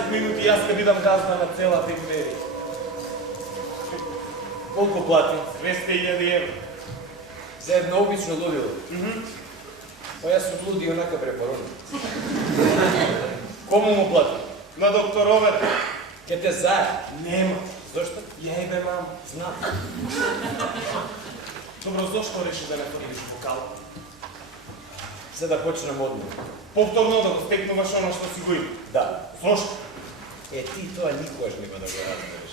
20 минути јас ке бидам газда на целата империја. Колку платим? 200.000 евро. За едно обично лудило. Па јас сум луди онака препороден. Кому му платим? На докторовете. Ке те заед. Нема. Зошто? Ја бе, мам. Знам. Добро, зошто реши да не ходиш вокал? За да почнем одмор. Повторно да го стекнуваш оно што си го има. Да. Зошто? Ти тоа никогаш нема да го разбереш.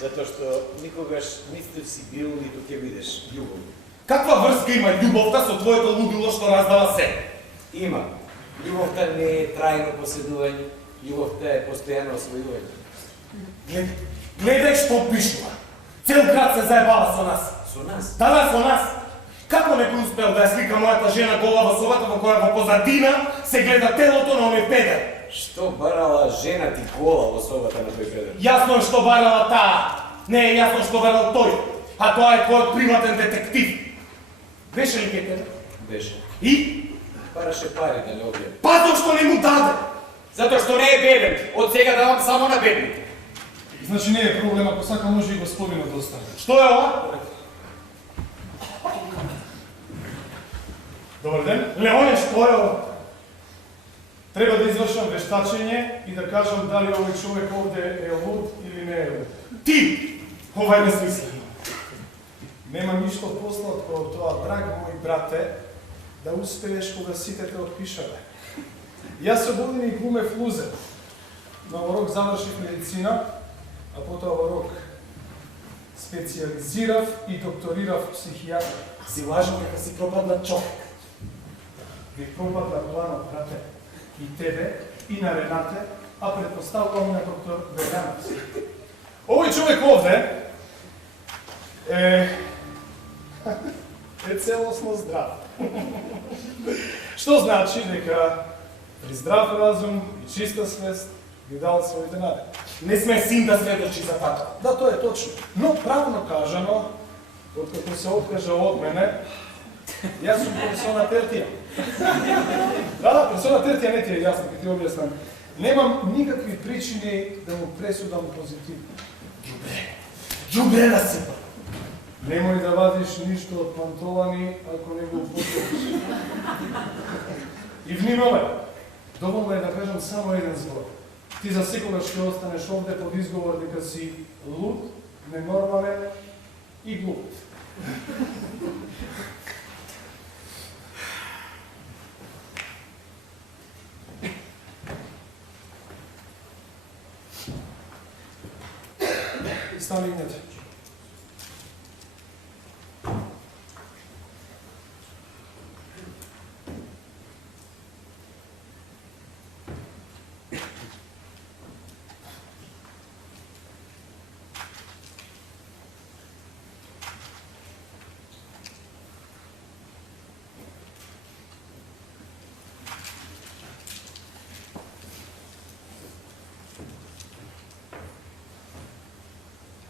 Затоа што никогаш ниту си бил, ниту ќе бидеш љубов. Каква врска има љубовта со твоето лудило што раздава се? Има. Љубовта не е трајно поседување, љубовта е постојано освојување. Гледај што пишува. Цел град се заебава со нас. Со нас? Да, со нас. Како некој успел да ја слика мојата жена гола во собата во која во позадина се гледа телото на овој педер? Што барала жена ти гола во собата на тој педер? Јасно е што барала таа. Не е јасно што барал тој. А тоа е твојот приватен детектив. Беше ли ке тебе? Беше. И? Бараше пари да не објави. Па зошто не му даде? Затоа што не е беден. Од сега давам само на бедните. Значи не е проблем, ако сака може и господинот да остане. Што е ова? Добар ден. Леоне, што е ова? Треба да извршам вештачење и да кажам дали овој човек овде е луд или не е луд. Ти! Ова е несмислено. Нема ништо посладко од тоа, драг мој брате, да успееш кога сите те отпишале. Јас со години глумев лузер. На овој рок завршив медицина, а потоа во рок специализирав и докторирав психијатрија. Си лажам дека си пропаднат човек. Ви пропадна планот, брате, и тебе, и на Ренате, а предпоставувам и на доктор Верјанец. Овој човек овде е целосно здрав. Што значи дека при здрав разум и чиста свест ги дал своите наде. Не сме син да сведочи за така. Да, тоа е точно. Но правно кажано, откако се откажа од мене, јас сум персона третија. Да, персона третија не ти е јасно, ќе ти објаснам. Немам никакви причини да му пресудам позитивно. Ѓубре насипа. Немој да вадиш ништо од пантолани ако не го употребиш. И внимавај, доволно е да кажам само еден збор. Ти за секогаш ќе останеш овде под изговор дека си луд, ненормален и глуп. И стани игнете.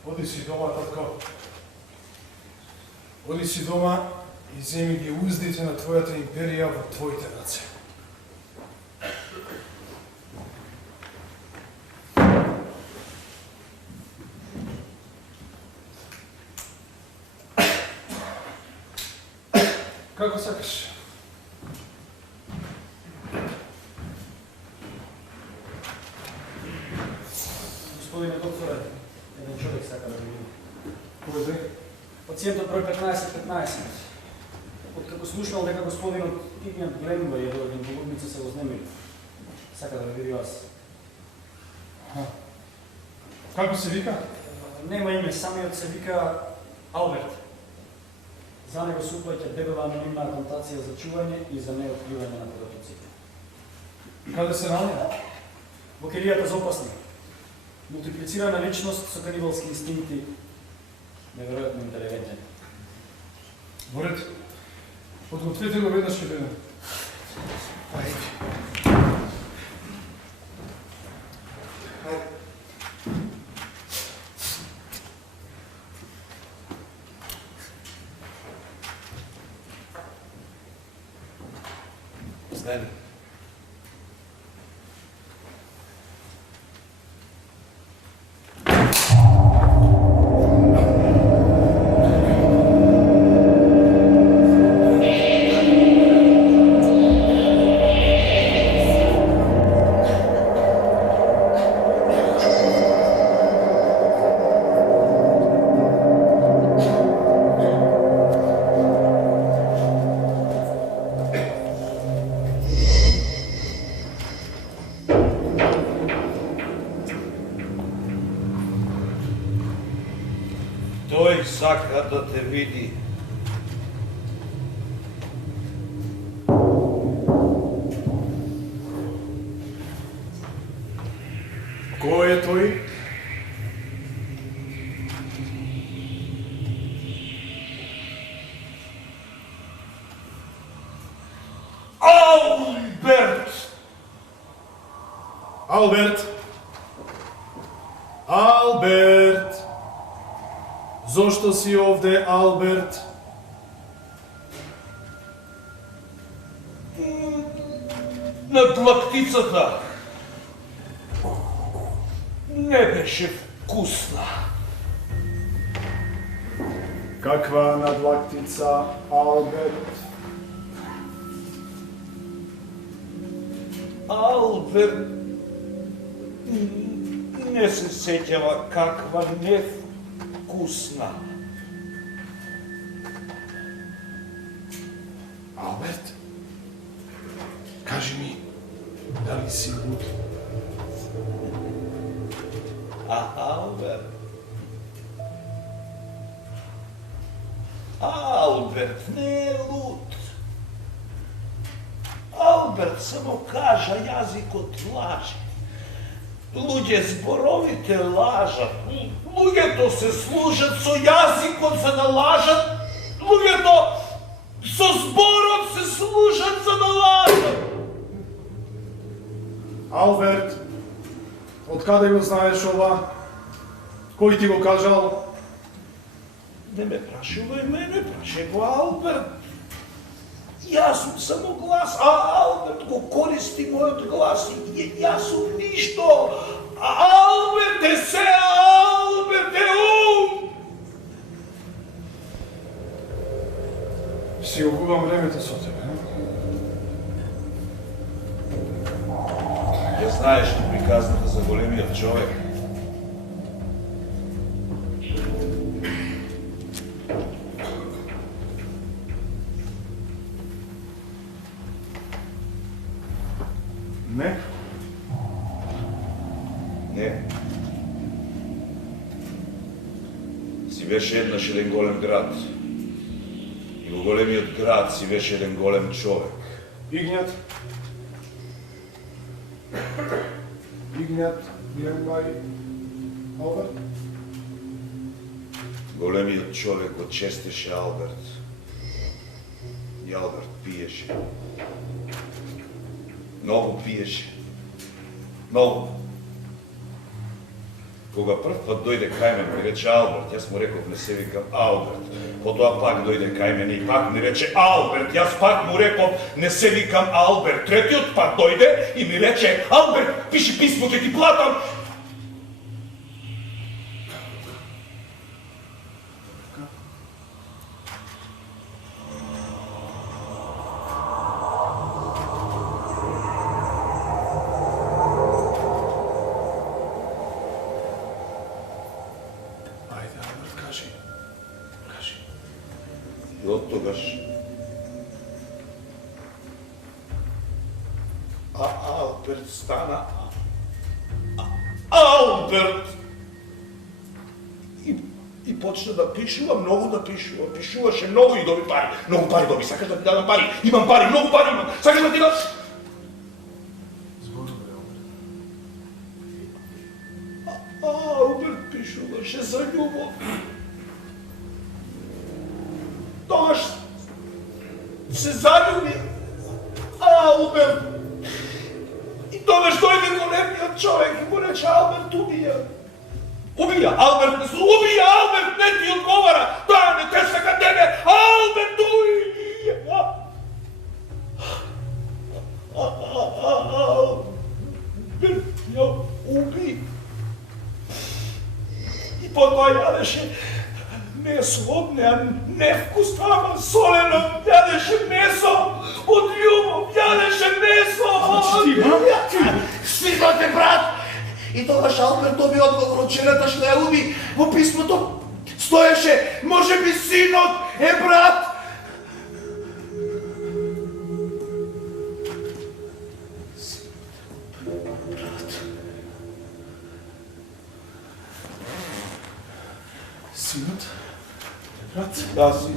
Оди си дома, татко. Оди си дома и земи ги уздите на твојата империја во твоите раце. Како сакаш? Господине докторе, еден човек сака да ви види. Кој е? Пациентот број 15-15. Откако слушнал дека господинот Игнат Гленба е дојден во лудница се вознемири. Сака да ви види вас. Како се вика? Нема име, самиот се вика Алберт. За него се уплаќа дебела анонимна аконтација за чување и за неоткривање на продуците. Каде се наоѓа? Во келијата за опасни. Мултиплицирана личност со канибалски инстинкти, неверојатно интелигентен. Во ред. Подгответе го веднаш ќе бидем. Ајде. Стани. Тој сака да те види. Кој е тој? Алберт! Алберт! Алберт! Зошто си овде, Алберт? На длактицата не беше вкусна. Каква надлактица, Алберт? Алберт не се сеќава каква невкусна. Алберт? Кажи ми, дали си луд? Алберт не е луд. Алберт само кажа јазикот лаже. Луѓе зборовите лажат. Луѓето се служат со јазикот за да лажат. Луѓето со зборот се служат за да лажат. Алберт, откаде го знаеш ова? Кој ти го кажал? Не ме прашувај мене, прашај го Алберт. Јас сум само глас, а Алберт го користи мојот глас и јас сум ништо. Алберт е се, Алберт е ум. Си го губам времето со тебе. Ја знаеш ли приказната за големиот човек? Не? Не. Си беше еднаш еден голем град. И во големиот град си беше еден голем човек. Игнат? Игнат, Гленбај, Алберт? Големиот човек го честеше Алберт. И Алберт пиеше. Многу пиеше. Многу. Кога прв пат дојде кај мене, ми рече Алберт, јас му реков не се викам Алберт. Потоа пак дојде кај мене и пак ми рече Алберт, јас пак му реков не се викам Алберт. Третиот пат дојде и ми рече Алберт, пиши писмо, ќе ти платам. И оттогаш Алберт стана Алберт и почна да пишува, многу да пишува. Пишуваше многу и доби пари. Многу пари доби. Сакаш да ти дадам пари? Имам пари, многу пари имам. Сакаш да ти дадам? Зборуваме, Алберт. Алберт пишуваше за љубов. Тогаш се залюби Алберт. И тогаш дојде големиот човек и му рече Алберт убија. Убија, Алберт не убија, Алберт не ти одговара. Таа не те сака тебе. Алберт убија. Алберт ја уби. И потоа јадеше месо од неа, невкусно, ама солено, јадеше месо од љубов, јадеше месо од љубов. Свирвате, брат! И тогаш Алберт доби одговор од жената што ја уби. Во писмото стоеше, може би синот е брат. Синот? Брат, Да, си.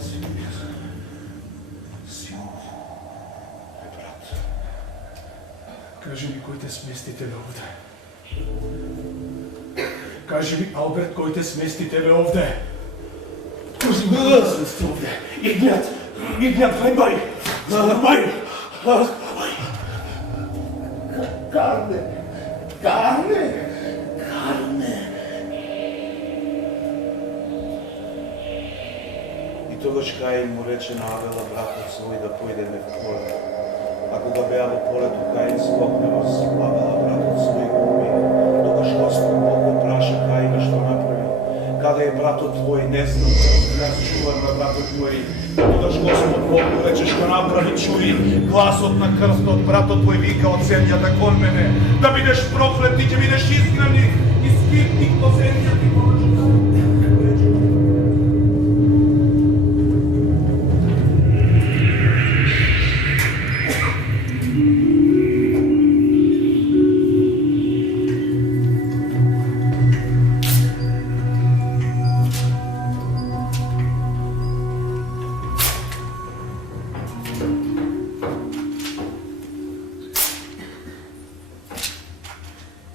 Брат. кажи ми кој те смести тебе овде. Кажи ми, Алберт, кој те смести тебе овде. Кажи ми, кој те смести овде. Игнат Глембари. Глембари. Карне. И тогаш Каин му рече на Авела братот свој да појдеме в поле. А кога беа во полето, Каин скокнува с Авела братот свој го уби. Тогаш Господ Бог го праша Каина што направи. Каде е братот твој, не знам, јас чувам на братот мој. Тогаш Господ Бог му рече што направи, чуи гласот на крстот, братот твој вика од земјата кон мене, да бидеш проклет, ти ќе бидеш изгнани и скитник по земјата.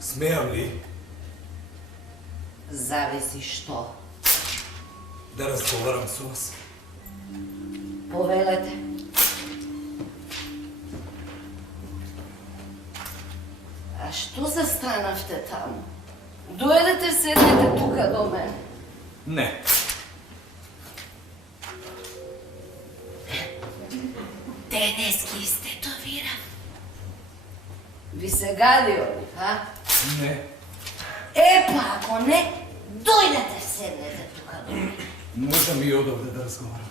Смеам ли Зависи што. да разговарам со вас? Повелете. А што застанавте таму? Дојдете, седнете тука до мене. Не. Денес ги истетовирам. Ви се гади ових, а? Не. Епа, ако не, дојдете, седнете тука до мене. Можам и одовде да разговарам.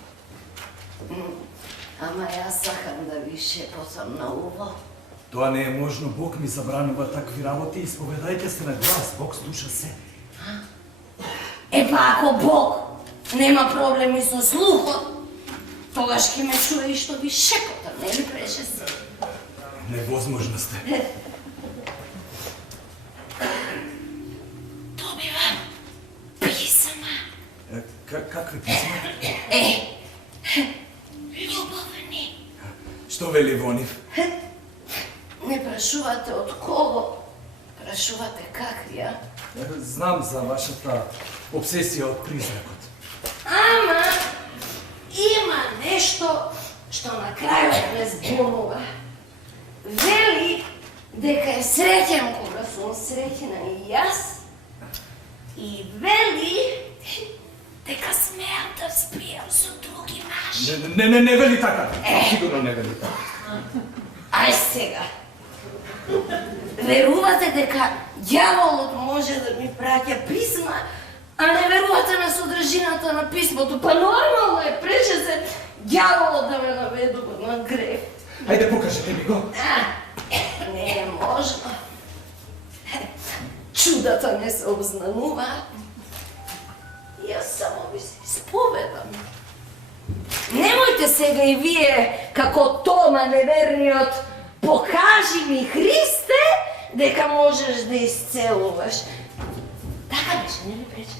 Ама јас сакам да ви шепотам на уво. Тоа не е можно, Бог ми забранува такви работи, исповедајте се на глас, Бог слуша се. Епа, ако Бог нема проблеми со слухот, тогаш ќе ме чуе и што ви шепотам, не ли преше се? Невозможно сте. Добивам писма. Какви писма? Љубовни. Што вели во нив? Не прашувате од кого, прашувате какви, а? Знам за вашата обсесија од призракот. Ама, има нешто што на крајот ме збунува. Вели дека е среќен кога сум среќена и јас, и вели дека смеам да спијам со други мажи. Не вели така. Сигурно не вели така. Ај сега. Верувате дека ѓаволот може да ми праќа писма, а не верувате на содржината на писмото. Па нормално е, прече се ѓаволот да ме наведува на грев. Ајде покажете ми го. Не е можно. Чудата не се обзнануваат. Јас само ви се исповедам. Немојте сега и вие, како Тома неверниот, покажи ми, Христе, дека можеш да исцелуваш. Така беше, не ми пречи.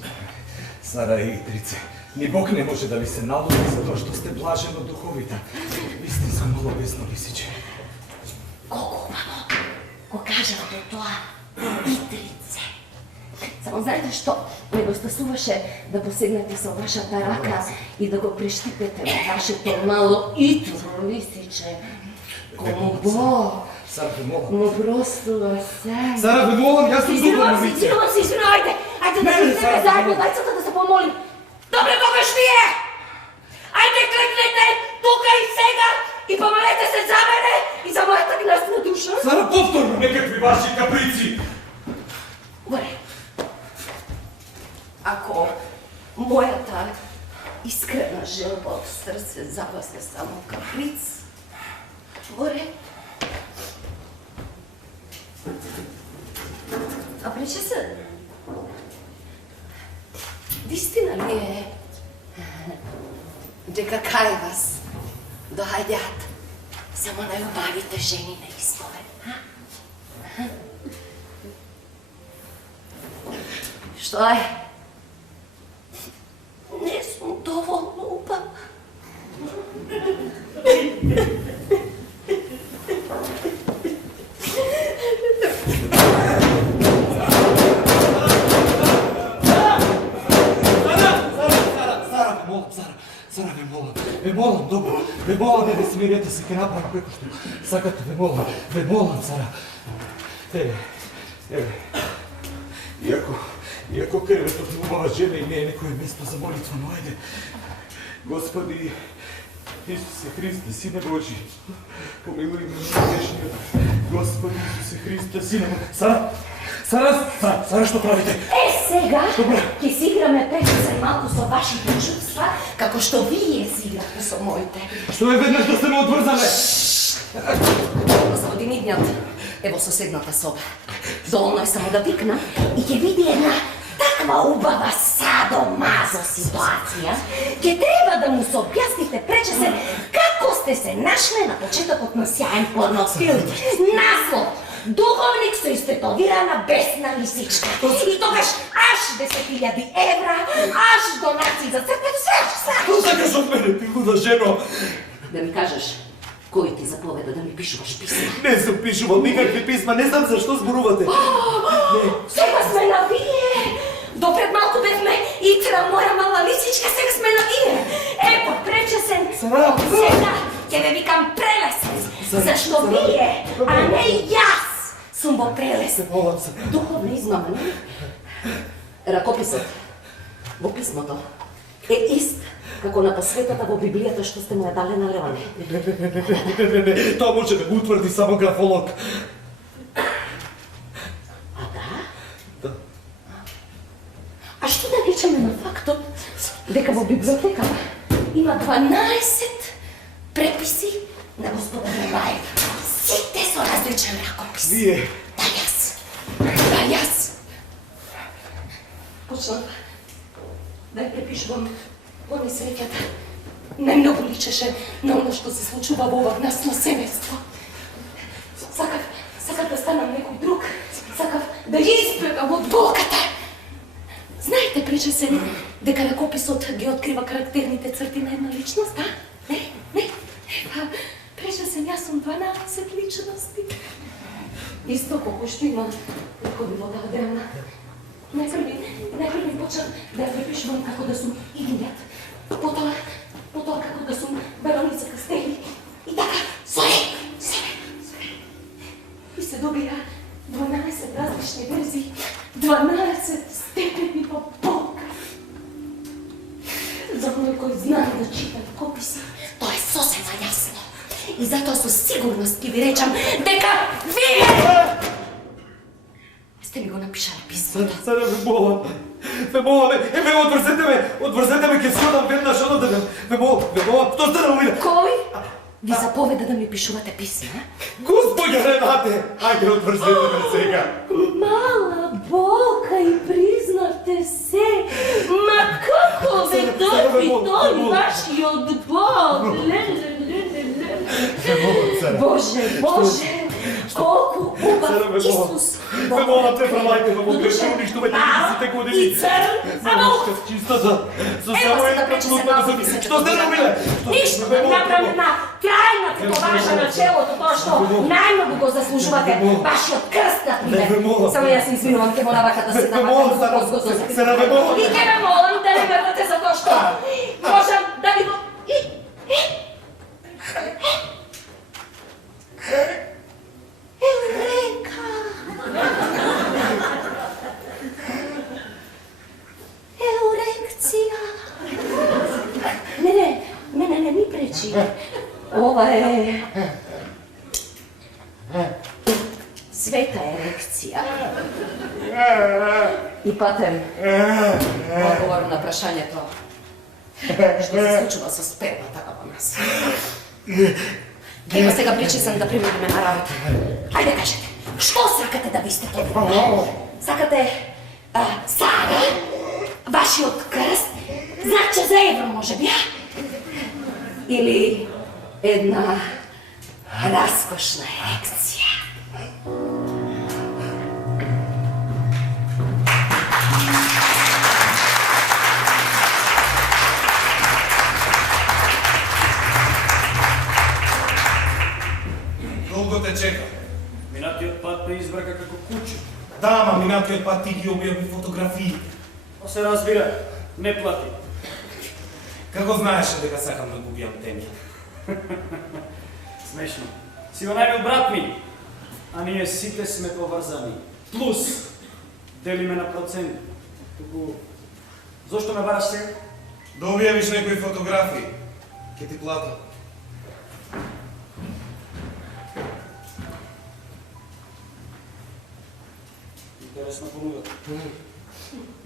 Сара и Идрице, ни Бог не може да ви се налуби за тоа што сте блажен од духовите. Вистинско малобесно лисиче. Колку убаво го кажавте тоа, Идрице. Само знаете што? Не го стасуваше да посегнете со вашата рака и да го прештипете во вашето мало итро лисиче. Кому Бог Сара, ви молам. му простува се. Сара, ви молам, јас сум духовно лице. Извинувам се, ајде! Ајде да се Сара, заедно, дајцата да се помолим. Добре, тогаш вие! Ајде клекнете тука и сега и помолете се за мене и за мојата гнесна душа. Сара, повторно, некакви ваши каприци. Добре. Ако мојата искрена желба од срце за вас е само каприц, добре. А прече се, вистина ли е дека кај вас доаѓаат само најубавите жени на изповед? Што е? Не сум доволно Ве молам, добро. Ве молам, не да смирете се ке направам како што сакате, ве молам, цара. Еве. Иако креветот на убава жена и не е некое место за молитва, но ајде. Господи, Исусе Христе, Сине Божи, помилуй ме грешниот. Господи Исусе Христе, Сине Божи. Сара, што правите? Сега ќе си играме песен малку со вашите чувства, како што вие си играте со моите. Што е веднаш да сте ме одврзале? Господин Игнат е во соседната соба. Доволно е само да викна и ќе види една таква убава садо-мазо ситуација. Ќе треба да му се објасните пречесе како сте се нашле на почетокот на сјаен порнофилм. Наслов: Духовник со истетовирана бесна лисичка. И тогаш аж 10.000 евра, аж донации за црквето, све. Што сакаш од мене, ти луда жено? Да ми кажеш, кој ти заповеда да ми пишуваш писма? Не сум пишувал никакви писма, не знам зашто зборувате. Сега сме на вие! Допред малку бевме Итра, моја мала лисичка, сега сме на вие! Епо, пречесен! Сега ќе ве викам прелесен, зашто вие, а не јас сум во прелесен. Духовна измама, не? Ракописот во писмото е ист како на посветата во Библијата што сте му ја дале на Леоне. Не, тоа може да го утврди само графолог. А да? А што да речеме на фактот дека во библиотеката има 12 преписи на господар Раев. Сите со различен ракопис. Вие? Да, јас. Почнав да ја препишувам они среќата. Најмногу личеше на оно што се случува во ова насно семејство. Сакав да станам некој друг. Сакав да избегам од болката. Знаете, пречесен, дека ракописот ги открива карактерните црти на една личност, а? Не. Пречесен, јас сум 12 личности. Исто колку што има приходило да Адрана. Најпрви почнав да ја препишувам како да сум Игнат. Потоа како да сум Вероница Кастели. И така, соре. И се добија 12 различни верзии, 12 степени во болка. За оној кој знае да чита ракописи, тоа е сосема јасно. И затоа со сигурност ќе ви речам дека вие сте ми го напишале писмото. Сара, ве молам, одврзете ме, ќе сходам веднаш одовде. Ве молам, што сте наумиле? Кој ви заповеда да ми пишувате писма? Господја Ренате, ајде одврзете ме сега. Мала болка и признате се. Ма како ве доби тој вашиот Бог? Боже, колку убав Исус. Ве молам, те правајте во грешни, уништувајте сите години. И црн, ама Чисто со само една плутна да се... Што сте наумиле? ништо да направи на крајна тетоважа на челото, тоа што најмногу го заслужувате, вашиот крст, например. Само јас се извинувам, ке мора вака да се намакам во позгото. И ке ме молам да не вернете за тоа што можам да ви го... Еурека! Еурекција! Не ми пречи. Ова е... света ерекција. И патем одговор на прашањето што се случува со спермата во нас. Ево сега причесам да преминеме на работа. Ајде кажете, што сакате да ви сте тоа? Сакате Сара, вашиот крст, значи за евро може би, или една раскошна ерекција? Долго те чека. Минатиот пат ме избрака како куче. Да, ама минатиот пат ти ги објави фотографии. Па се разбира, не плати. Како знаеше дека сакам да го убијам Теми? Смешно. Си го најмил брат ми, а ние сите сме поврзани. Плюс, делиме на процент. Туку, зошто ме бараш сега? Да објавиш некои фотографии. Ке ти платам. Интересна понуда.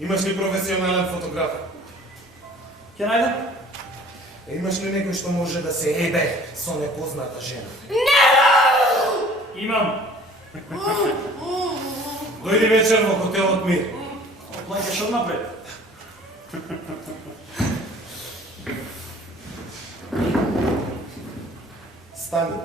Имаш ли професионален фотограф? Ќе најдам? Имаш ли некој што може да се ебе со непозната жена? Имам. Дојди вечер во хотелот Мир. Плаќаш однапред. Стани.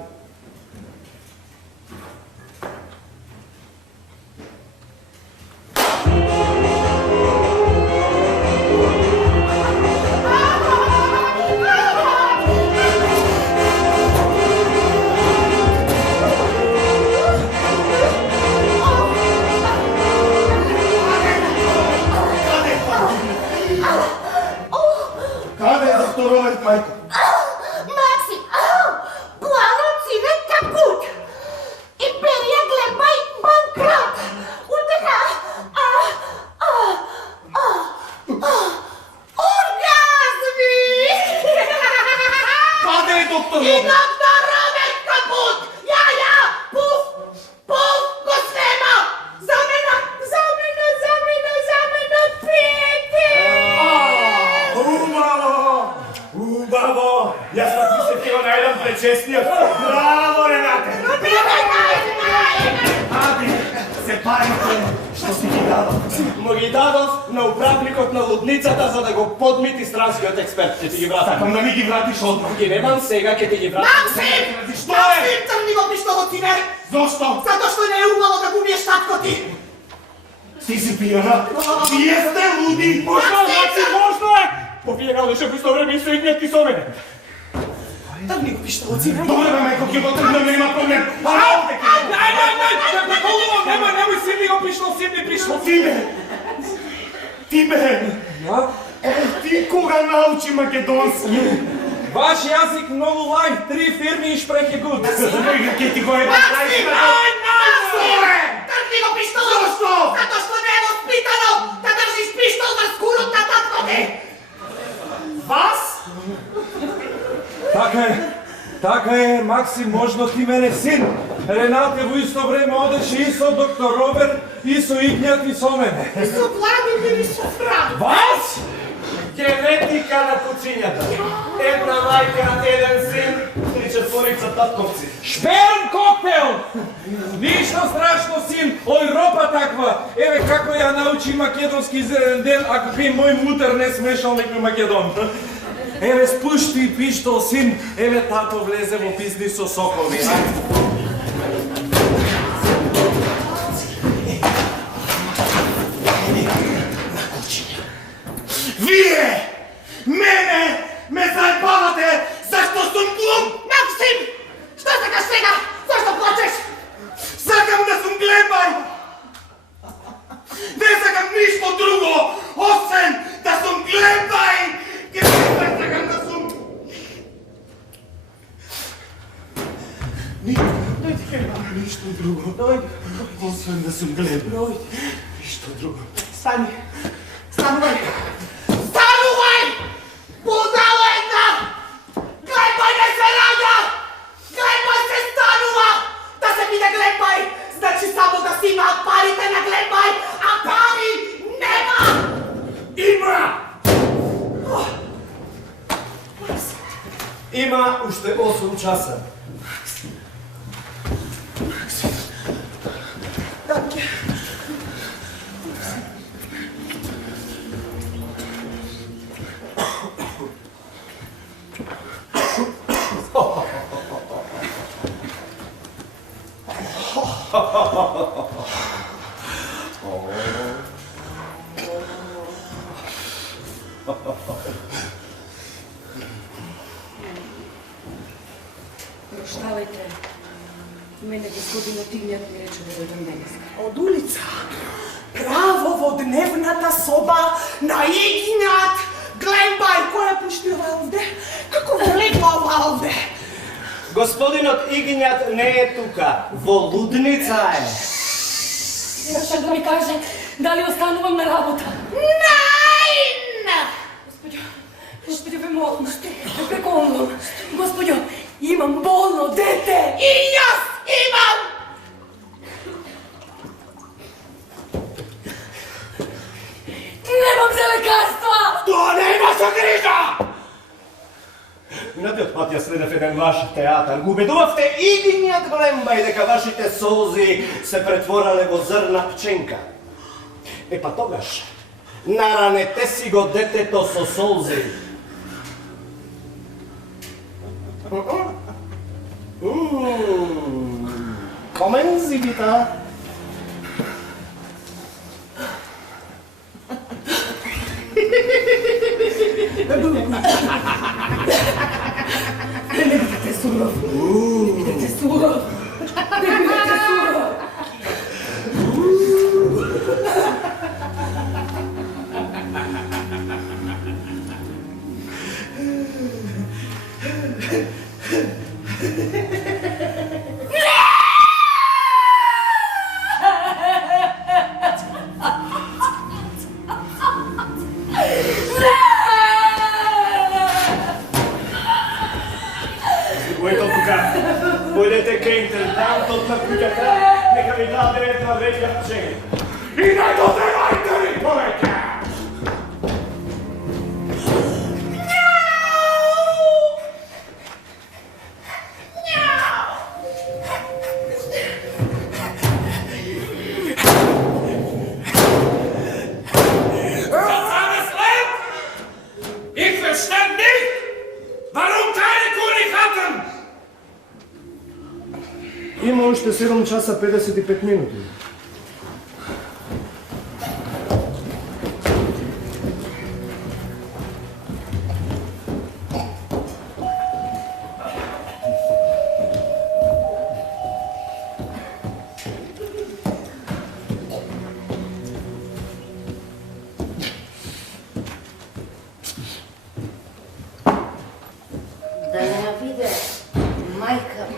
Каде е доктор Роберт, мајко? Максим, планот си не капут. Империја глеба и банкрот. Утеха. Оргазми! Каде е доктор И Роберт? доктор Роберт капут! Ја, пуф, го снема! За мене, пиете! Убаво! Јас пак ми се ќе го најдам пречестниот. Браво, Ренате! Аби, се парите, што си ги дадов. Му ги дадов на управникот на лудницата за да го подмити странскиот експерт. Ќе ти ги вратам. Сакам да ми ги вратиш одмah. Ги немам сега, ќе ти ги вратам. Максим! Што е? Тргни го пиштолот си, не! Зошто? Затоа што не е умало да го убиеш татко ти! Ти си пијана? Вие сте луди! Можно е! Повие одеше во исто време и со игнет и со мене. Тргни го пиштолот си, не! Добре, бе, мајко, ќе го тргнем, нема проблем. Ајде, Немој си ми го пиштол. Тибе! Ти кога научи македонски? Ваш јазик многу лајн, 3 фирми и шпреке гуд. Ке ти го еба. Максим! Тргни го пиштолот! Зошто? Затоа што не е воспитано да држиш пиштол на скурот на татко ти! Вас? Така е, Максим, можно ти мене син. Ренате во исто време одеше и со доктор Роберт, и со Игнат и со мене. И со Владимир и со Фран! Вас? Генетика на куцињата. Една мајка, еден син, 3-4 татковци. Шперм коктел! Ништо страшно, син, ој ропа таква. Еве како ја научи македонски за еден ден, ако би мој мутер не смешал некој Македон. Еве спушти пиштол, син, еве тато влезе во пизни со сокови. Вие! Мене! Ме заебавате! Зашто сум глум? Максим! Што сакаш сега? Зашто плачеш? Сакам да сум глебај! Не сакам ништо друго, освен да сум глебај! Глебај сакам да сум! Ништо друго. Освен да сум глебај. Ништо друго. Стани! Станувај! Станувај! Будало една! Глебај не се раѓа! Глебај се станува! Да се биде глебај, значи само да си имаат парите на глебај, а пари нема! Има! Има уште 8 часа. Прощавајте. Мене господинот Игнат ми рече да дојдам денес. Од улица, право во дневната соба на Игнат, Глембај, кој е пуштила овде? Како влегла овде? Господинот Игињат не е тука, во лудница е. Имаше да ми каже дали останувам на работа. Најна! Господјо, ве молам, ве преколнувам. Господјо, имам болно дете. И јас имам! Немам за лекарства! Тоа не има со грижа! Минатиот пат ја следев еден ваш театар. Го убедувавте Игињат Глембај дека вашите солзи се претворале во зрна пченка. Е па тогаш, наранете си го детето со солзи. Комен зибита? Не бидете суров. Не бидете суров. Не бидете суров. Појдете ке интендантот на куќата, нека ви даде една вечја пченка. И не додевајте ми повеќе! Ich verstand nicht, warum keine Kuchen hatten! Има уште 7 часа 55 минути. Да не ја виде мајка ми.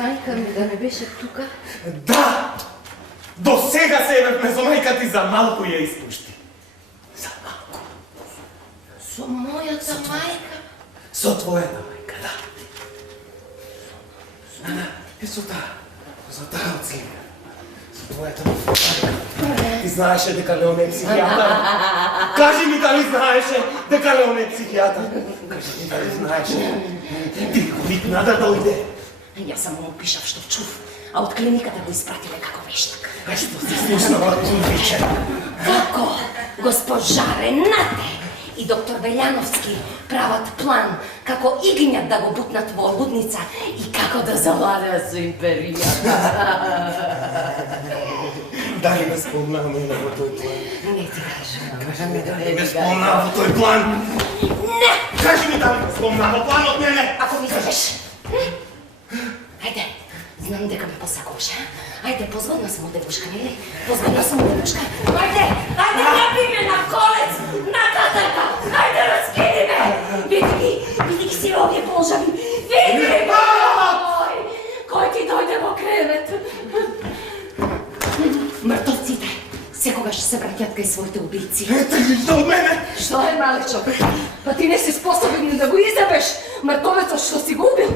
Мајка ми да не беше тука. Да! До сега се евевме со мајка ти, за малку ја испушти. За малку. Со мојата мајка. Со твојата мајка, да. И со таа од слика. Со твојата мајка. Ти знаеше дека не оне психијатар? Кажи ми дали знаеше дека не оне психијатар? Кажи ми дали знаеше? Ти го викна да дојде. Јас само му пишав што чув, а од клиниката го испратиле како вештак. А што си слушнала ти вечер? Како госпожа Ренате и доктор Белјановски прават план како Игињат да го бутнат во лудница и како да завладеат со империјата. Дали ме спомнаваме и на во тој план? Не ти кажам, не Ме спомнава во тој план? Не! Кажи ми дали ме спомнава планот, не! Ако ми кажеш, ајде, знам дека ме посакуваш, ајде, позгодна сум од девушка, нели? Позгодна сум од девушка. Ајде, напи ме на колец, на катарка, ајде, раскиди ме! Види ги си овие полжави, види ги! Кој ти дојде во кревет? Мртовците секогаш се враќаат кај своите убийци. Што од мене? Што е, малечок? Па ти не си способен ни да го изебеш мртовецот што си го убил.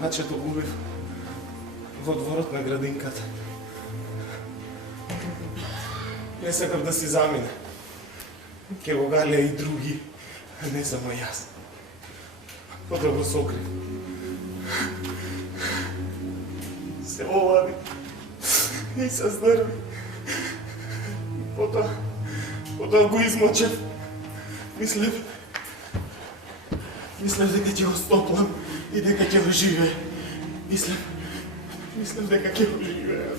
Мачето го убив во дворот на градинката. Не сакав да си замине. Ке го галеа и други, а не само јас. Потоа го сокрив. Се олави и се здрви. Потоа го измочев. Мислев дека ќе го стоплам и дека ќе го живее. Мислев Мислам дека ќе оживеам.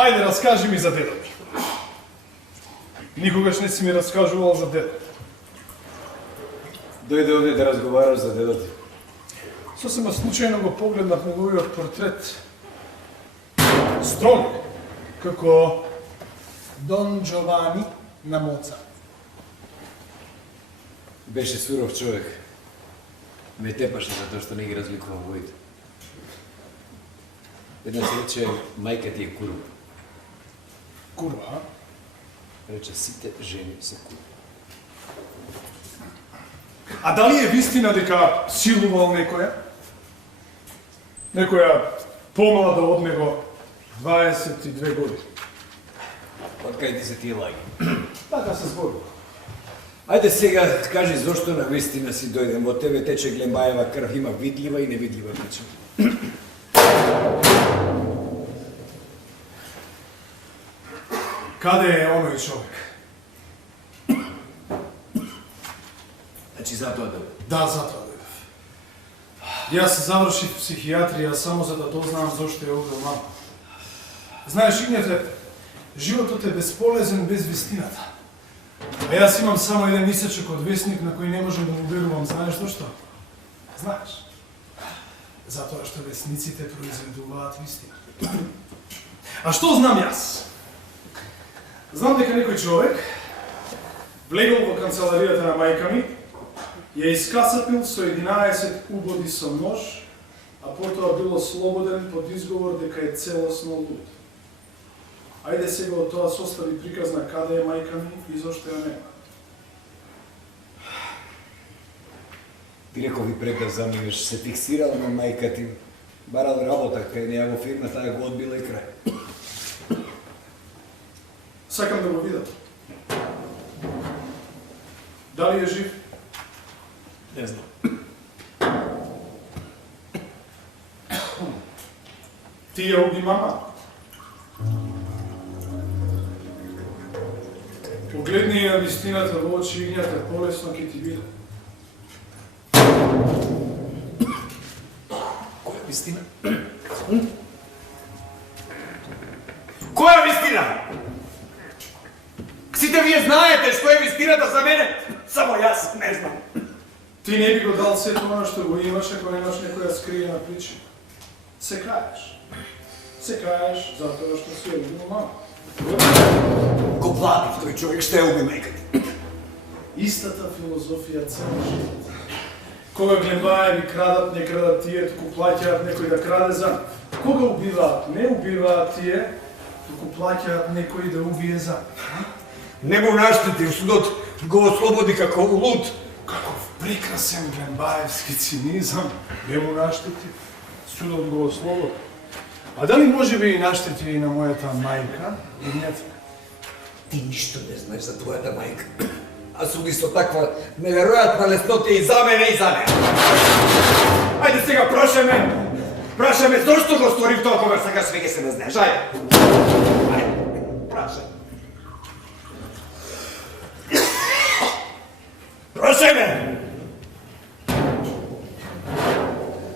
Ајде, раскажи ми за дедо ми. Никогаш не си ми раскажувал за дедо. Дојде овде да разговараш за дедото. Сосема случајно го погледнав неговиот портрет. Строг, како Дон Джовани на Моцарт. Беше суров човек. Ме тепаше затоа што не ги разликувам воите. Еднаш рече, мајка ти е куруп. Курва, а? Рече, сите жени се куруп. А дали е вистина дека силувал некоја? Некоја помлада од него 22 години. Од кај ти се тие лаги? Така се зборува. Ајде сега кажи зошто на вистина си дојдем. Во тебе тече Глембаева крв, има видлива и невидлива причина. Каде е оној човек? Значи затоа да... Да, затоа дојдев. Јас завршив психијатрија само за да дознаам зошто е убил мама. Знаеш, Игнете, животот е бесполезен без вистината. А јас имам само еден исечок од вестник на кој не можам да му верувам. Знаеш зошто? Знаеш? Затоа што вестниците произведуваат вистина. А што знам јас? Знам дека некој човек влегол во канцеларијата на мајка ми, ја искасапил со 11 убоди со нож, а потоа било слободен под изговор дека е целосно луд. Ајде сега од тоа состави приказ на каде е мајка ми и зошто ја нема. Диреко ви преказ заминеш, се фиксирал на мајка ти, барал работа кај неја во фирма, таа го одбила и крај. Сакам да го видам. Дали е жив? Не знам. Ти ја уби мама? Погледни ја вистината во очи Игната, полесно ќе ти биде. Која вистина? Која вистина? Сите вие знаете што е вистината за мене, само јас не знам. Ти не би го дал се тоа што го имаш ако немаш некоја скриена причина. Се каеш. Се каеш затоа што си ја убил мама. Го платив тој човек што ја уби мајка ти. Истата филозофија цел живот. Кога Глембаеви крадат, не крадат тие, туку плаќаат некој да краде за нив. Кога убиваат, не убиваат тие, туку плаќаат некој да убие за нив. Не му наштети, судот го ослободи како луд. Каков прекрасен Глембаевски цинизам, не му наштети, судот го ослободи. А дали може би и наштети и на мојата мајка, Игната? Ти ништо не знаеш за твојата мајка. А суди со таква неверојатна леснота и за мене и за неа. Ајде сега прашаме зошто го сторив тоа кога сега веќе се не знаеш. Ајде, прашај. Прашај ме!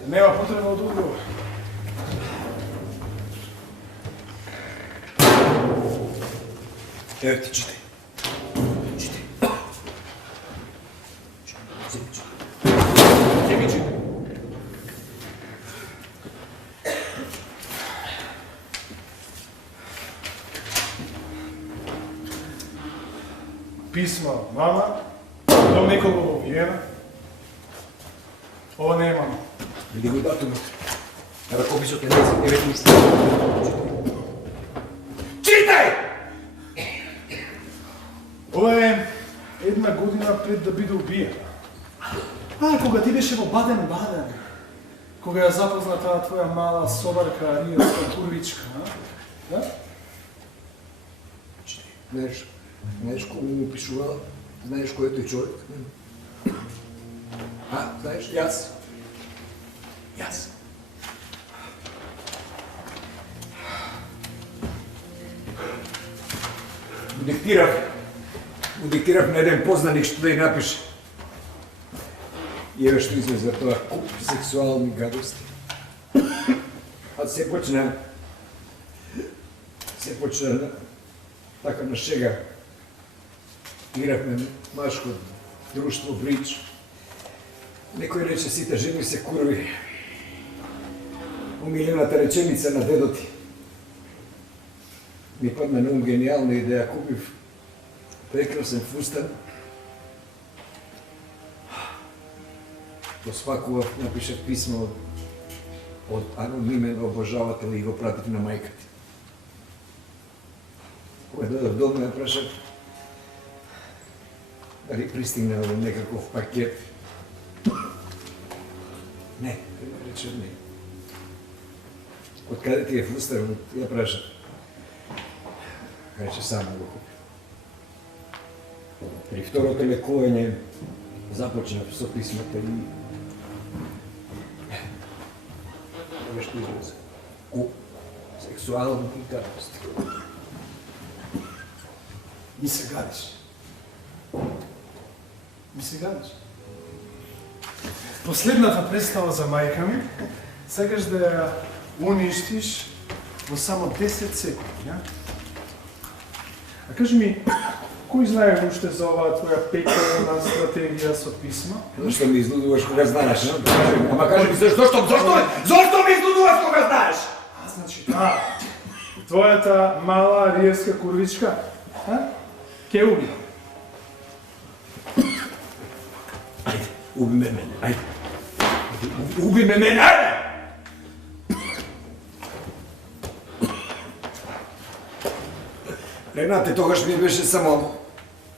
Нема потреба од одговор. Ево ти, читай. Читай. Тебе читай. Писма од мама, до некого во Виена. Ова не е мама. Види го датумот. Ракописот е незин, еве ти уште. Читай! Ова е една година пред да биде убиена. Кога ти беше во Баден-Баден. Кога ја запозна таа твоја мала собарка, ријатска курвичка, да? Знаеш кому му пишувала? Знаеш кој е тој човек? Знаеш? Јас. Му диктирав на еден познаник што да ја напише. И еве што излезе тоа куп сексуални гадости. Се почна така на шега. Игравме машко друштво бридж. Некој рече сите жени се курви. Омилената реченица на дедо ти. Ми падна на ум гениална идеја, купив прекрасен фустан. Го спакував, напишав писмо од анонимен обожавател и го пратив на мајка ти. Кога додав дома ја прашав дали пристигна во некаков пакет. Не, рече не. Од каде ти е фустан, ја прашав. Рече само го купи. При второто лекување започнав со писмата и еве што излезе. Сексуални гадости. Ми се гадиш. Последната представа за мајка ми, сакаш да ја уништиш во само 10 секунди, ја? А кажи ми, кој знае уште за оваа твоја пекарна стратегија со писма? Зашто ми излудуваш кога знаеш? Ама кажи ми зашто ми излудуваш кога знаеш? Значи, твојата мала риевска курвичка, ке уби. Ајде, уби ме мене, ајде. Уби ме мене, ајде! Рената тогаш ми беше само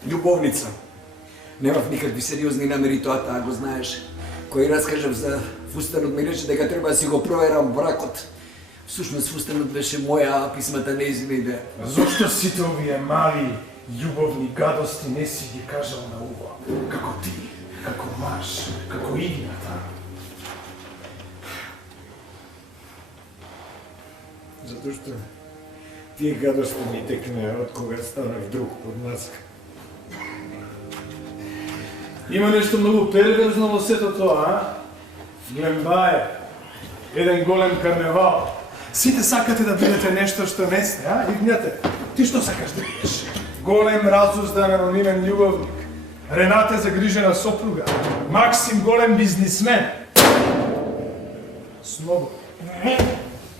љубовница. Немав никакви сериозни намери, тоа го знаеш. Кој раскажав за фустанот ми рече дека треба да си го проверам бракот. Всушност фустанот беше моја, а писмата нејзина идеја. Зошто сите овие мали љубовни гадости не си ги кажал на уво? Како ти, како маж, како игната. Затоа што тие гадости ми текнеа од кога станав друг под маска. Има нешто многу перверзно во сето тоа, Глембај, еден голем карневал. Сите сакате да бидете нешто што не сте, Игнете, ти што сакаш да бидеш? Голем разуздан анонимен љубовник, Рената загрижена сопруга, Максим голем бизнисмен. Снобо,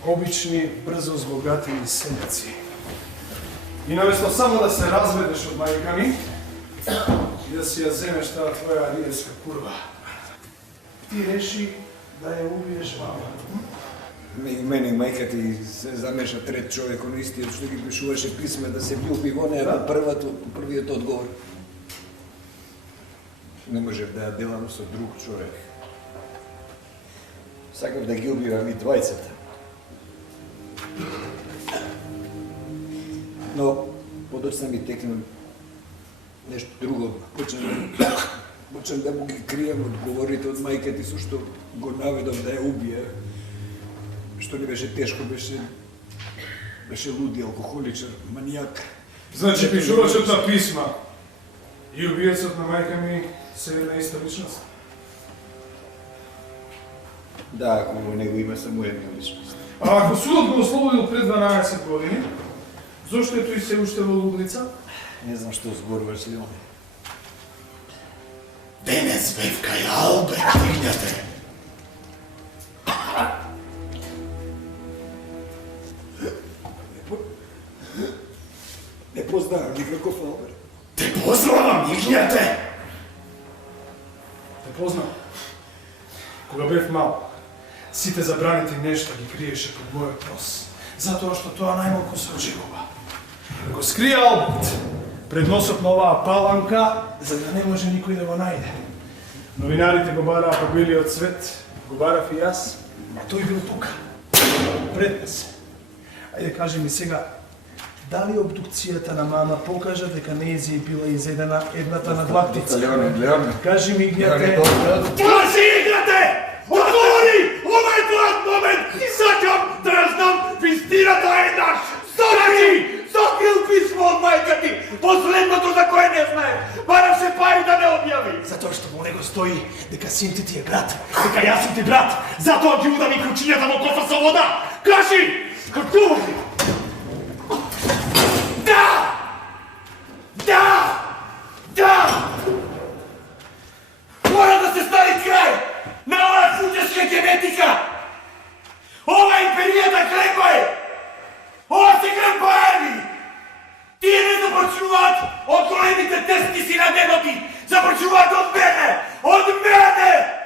обични, брзо збогатени сенци. И наместо само да се разведеш од мајка ми и да си ја земеш таа твоја риевска курва, ти реши да ја убиеш мама. Мене и мајка ти се замеша трет човек, он истиот што ги пишуваше писма да се влюби во неа по првиот одговор. Не можев да ја делам со друг човек. Сакав да ги убивам и двајцата. Но подоцна ми текна нешто друго. Почнам да му ги кријам одговорите од мајка ти, со што го наведов да ја убие. Што не беше тешко, беше луди, алкохоличар, манијак. Значи пишувачот на писма и убиецот на мајка ми се една иста личност? Да, ако во него има само една личност. А ако судот го ослободил пред 12 години, зошто е тој се уште во лудница? Не знам што зборуваш, Леон. Денес вевкај Алберт Игнате. Не познавам никаков Алберт. Те познавам, Игнате. Те познам. Кога бев мал, сите забраните нешта ги криеше под мојот нос, затоа што тоа најмалку се очекува. Го скрија Алберт пред носот на оваа паланка, за да не може никој да го најде. Новинарите го бараа по белиот свет, го барав и јас, а тој бил тука, пред нас. Ајде кажи ми сега, дали обдукцијата на мама покажа дека нејзи е била изедена едната надлактица? Леоне. Кажи ми, Игнате, Кажи, Игнате! Одговори! Ова е твојот момент! И сакам да ја знам вистината еднаш! Кажи! Сокрил писмо од мајка ти! Последното за кое не знае! Бараше пари да не објави! затоа што во него стои дека син ти е брат, дека јас сум ти брат, затоа ги удами клучињата во кофа со вода. Кажи! Откували! Да! Да! Да! Мора да се стави крај на оваа футешка генетика! Ова империјата крепа е! Ова се крепаеви! Тие не започнуваат од големите тестиси на дедо ти! Започнуваат од мене! Од мене!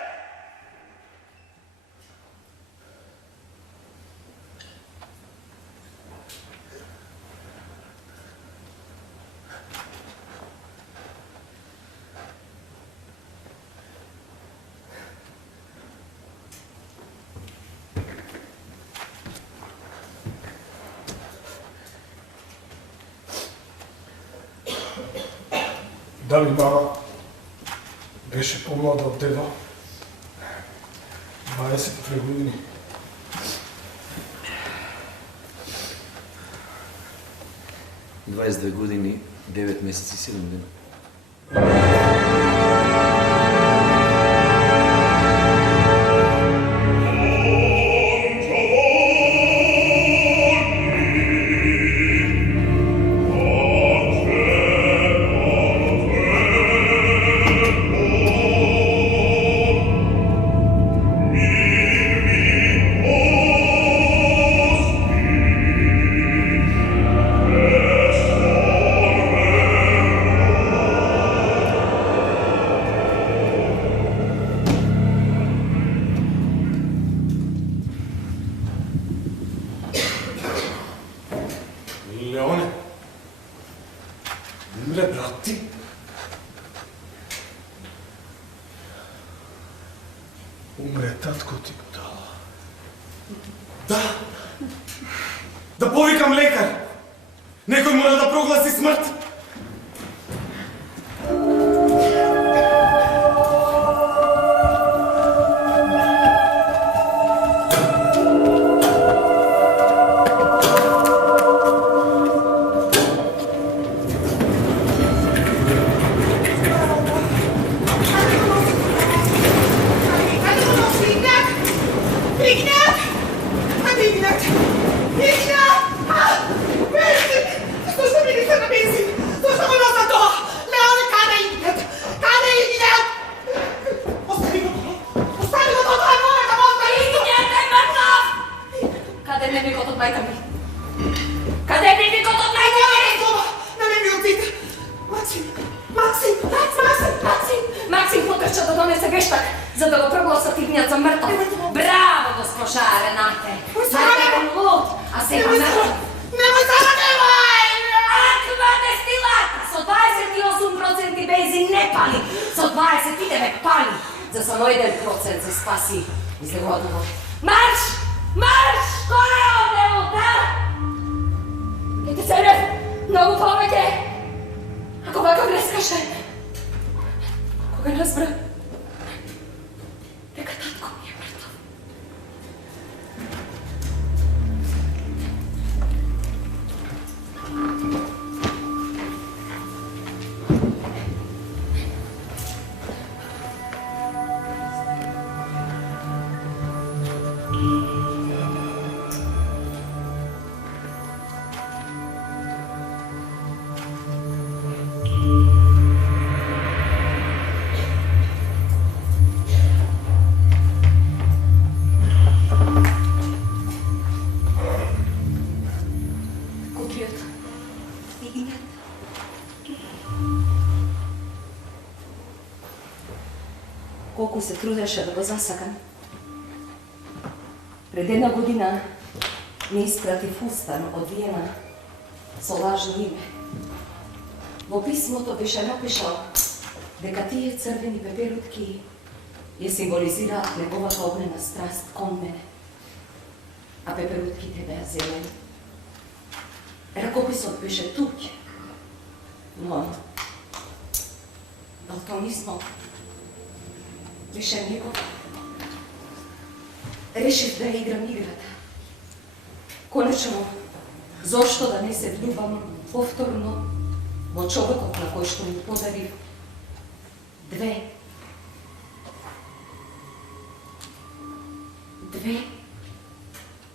Дали мама беше помлада од дедо? 23 години. – 22 години, 9 месеци и 7 дена. Леоне, умре брат ти? Умре татко ти го дала. Да! Да повикам лекар! Некој мора да прогласи смрт! Максим потрча да донесе вештак, за да го прогласа Тигнијат за мртов. Браво, госпожа Ренате! Мајка луд, а сега мртов. Немој сама, немој! Аква дестилата со 28% бензин не пали, со 29 пали. За само 1% се спаси излегодно. Марш! Марш! Кој е овде лута? Ете се, многу повеќе. Ако вака блескаше, кога разбра дека татко ми е мртов. колку се трудеше да го засакам. Пред една година ми испрати фустан од Виена со лажно име. Во писмото беше напишал дека тие црвени пеперутки ја символизираат неговата огнена страст кон мене, а пеперутките беа зелени. Ракописот беше туѓ, но далтонизмот беше негов. Решив да играм играта. Конечно, зошто да не се влюбам повторно во човекот на кој што ми подарив две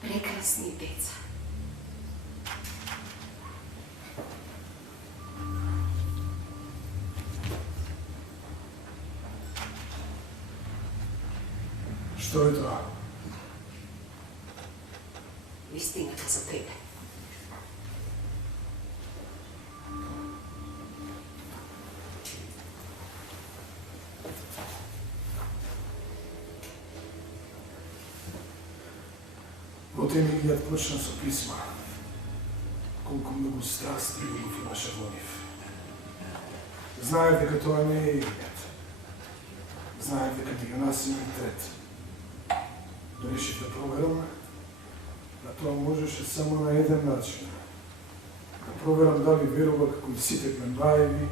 прекрасни деца. Што е тоа? Вистината за тебе. Во темениот почна со писма. Колку многу страст и љубов имаше во нив. Знаев дека тоа не е играт. Знаев дека ги го насилен трет. Да решив да проверам, а тоа можеше само на еден начин. Да проверам дали верува како и сите Глембаеви,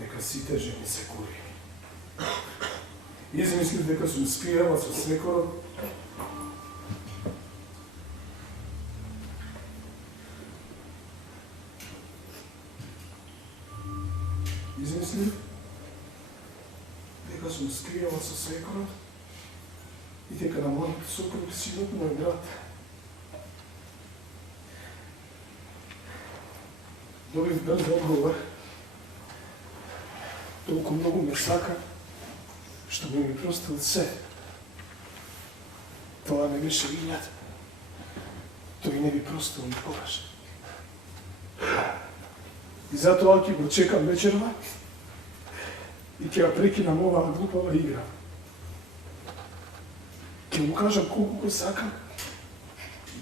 дека сите жени се кури. Измислив дека сум спијала со свекорот, дека сум скријала со свекорот и дека на мојот сопруг синот мој брат. Добив брз одговор. Толку многу ме сака, што ми простил се. Тоа не беше винјата. Тој не би простил никогаш. И затоа ќе го чекам вечерва и ќе ја прекинам оваа глупава игра. Ќе му кажам колку го сакам,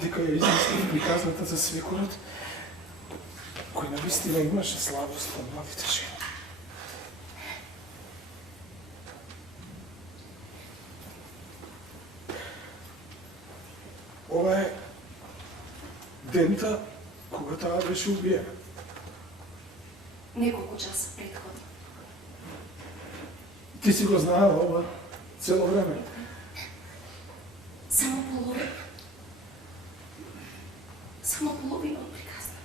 дека ја измислив приказната за свекорот, кој навистина имаше слабост на младите жени. Ова е дента кога таа беше убиена. Неколку часа предходно. Ти си го знаела ова цело време? Само половина. Само половина од приказната.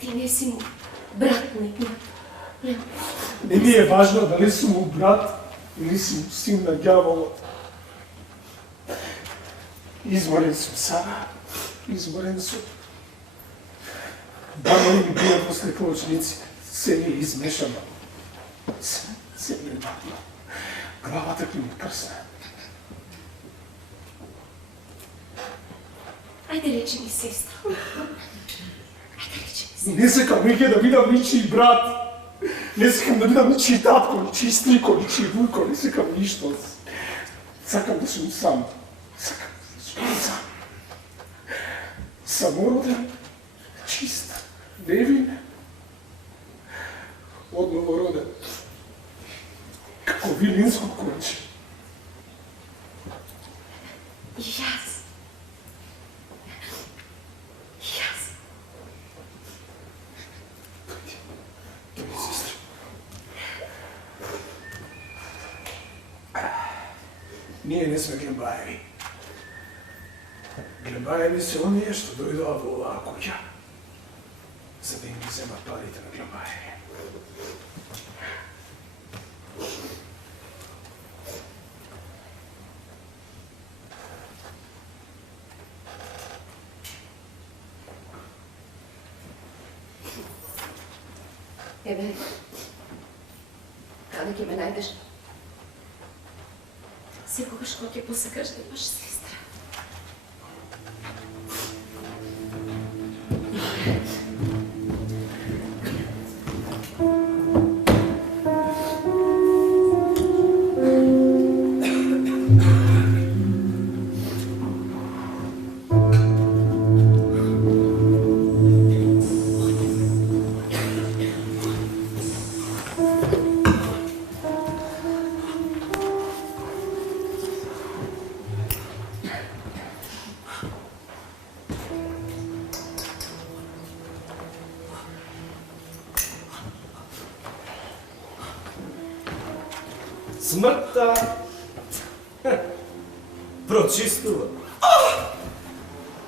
Ти не си му брат не. Не ми е важно дали си му брат или си му син на ѓаволот. Изморен сум сама, изморен сум. Баба ми бијат после клучниците, се ми измешано. Се ми махна. Главата ми прсна. Ајде речи ми, сестра. Ајде речи ми, сестра. Не сакам веќе да бидам ничи брат. Не сакам да бидам ничи татко, ничи стрико, ничи вуко, не сакам ништо. Сакам да сум сам. Сакам да сум сам. Самороден, чист, невин, одновороден. Како вилинско конче. И јас. Тој сестра. Ние не сме Глембаеви. Глембаеви се оние што дојдоа во оваа куќа, за да им ги земат парите на Глембаеви. Еве, каде ќе ме најдеш? Секогаш кога ќе посакаш да имаш сестра. Смртта прочистува.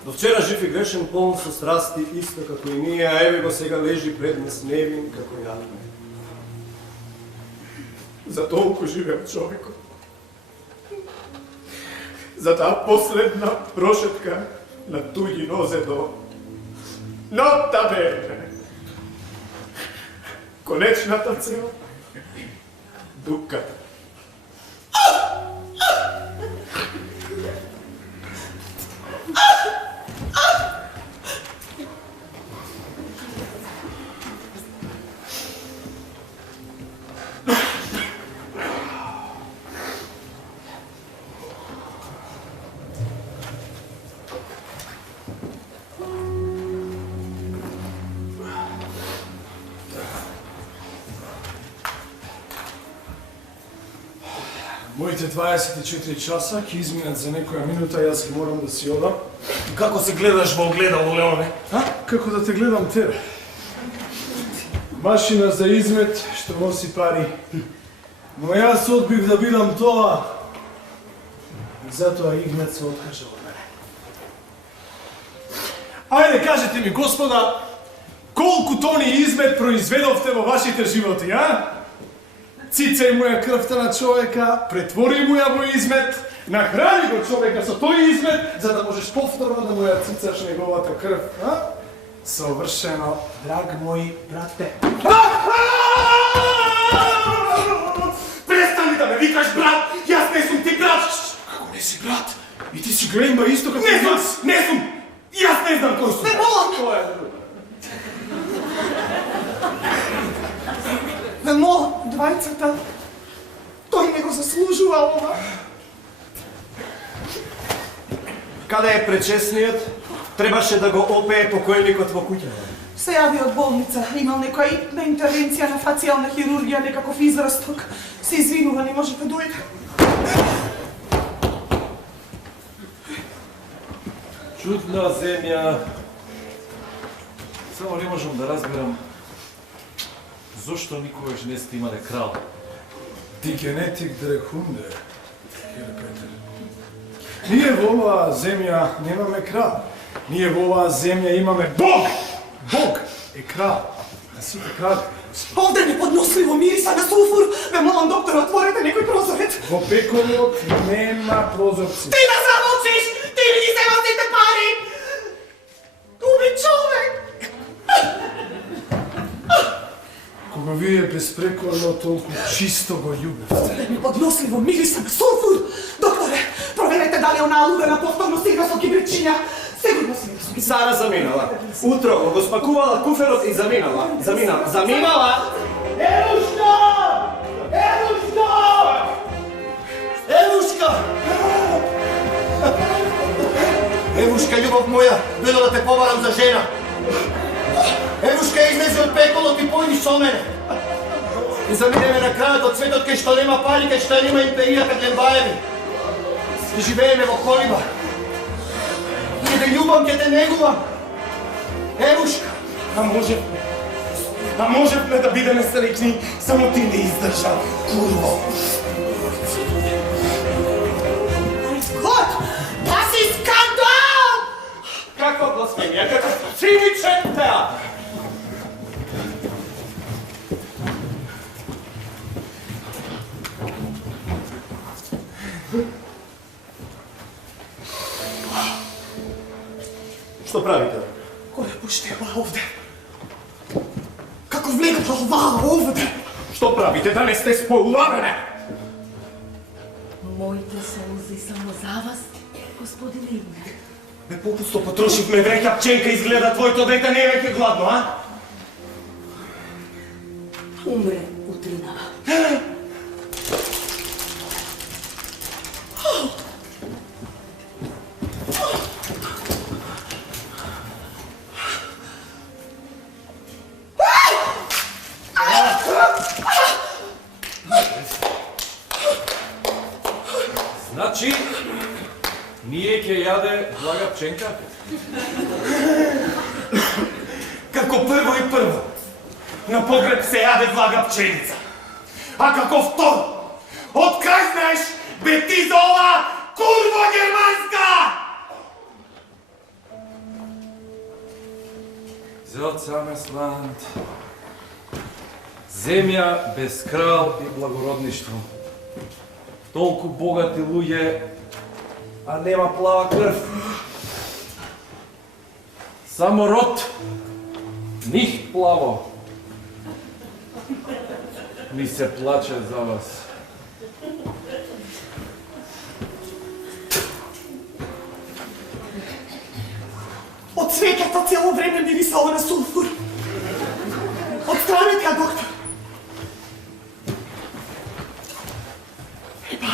До вчера жив и грешен, полн со страсти, исто како и ние, а еве го сега лежи пред нас невин како јадме. За толку живеал човекот. За таа последна прошетка на туѓи нозе до нота бене. Конечната цел дуката. Моите 24 часа ќе изминат за некоја минута, јас ќе морам да си одам. Како се гледаш во огледало, Леоне? А? Како да те гледам тебе? Машина за измет што носи пари. Но јас одбив да бидам тоа. И затоа Игнат се откажа од мене. Ајде, кажете ми, господа, колку тони измет произведовте во вашите животи, а? Цицај му ја крвта на човека, претвори му ја во измет, нахрани го човека со тој измет, за да можеш повторно да му ја цицаш неговата крв, а? Совршено, драг мој брате. Престани да ме викаш брат! Јас не сум ти брат! Како не си брат? И ти си глемба исто како Не сум! Не сум! Јас не знам кој сум! Не молам! Тоа е. Ве молам, двајцата. Тој не го заслужува ова. Каде е пречесниот? Требаше да го опее покојникот во куќа. Се јави од болница. Имал некоја итна интервенција на фацијална хирургија, некаков израсток. Се извинува, не може да дојде. Чудна земја. Само не можам да разберам зошто никогаш не сте имале крал. Ти генетик дрехунде, Хер Петер. Ние во оваа земја немаме крал. Ние во оваа земја имаме Бог! Бог е крал на сите крали. Овде неподносливо мириса на сулфур. Ве молам, доктор, отворете некој прозорец. Во пеколот нема прозорци. Ти да замолчиш! Ти ли ги сема сите пари? Уби човек! Кога вие безпрекорно толку чисто го љубевте. Неподносливо мириса на сулфур. Докторе, проверете дали онаа лудена повторно стигна со кибричиња. Сигурно си. Сара заминала. Утро го спакувала куферот и заминала. Заминала! Евушка! Евушка! Евушка! Евушка, љубов моја, дојдо да те побарам за жена. Евушка, излези од пеколот и појди со мене. И заминеме на крајот од светот кај што нема пари, кај што нема империјата Глембаеви. И живееме во колиба. И да љубам, ќе те негувам. Евушка. А можевме да бидеме среќни, само ти не издржа, курво. Год! Па си скандал! Каква бласфемија, каков циничен театар! Што правите? Кој пуштева овде? Како влегата оваа овде? Што правите? Да не сте сполавene? Моите солзи само за вас, господине Игнат. Бе, попусто потрошивме вреќа, пченка, изгледа твоето дете не е веќе гладно, а? Умре утринава. Значи, ние ќе јаде влага пченка? Како прво и прво, на погреб се јаде влага пченица. А како второ, од kaj znaš, be ti za ova kurvo germanska! Zelcames land. Zemlja bez kralj i благородništvo. Толку богати луѓе, а нема плава крв. Само род, них плаво. Ми се плаче за вас. Od cvekata cijelo vreme mirisalo na sulfur. Odstranite ga, doktor. Eba.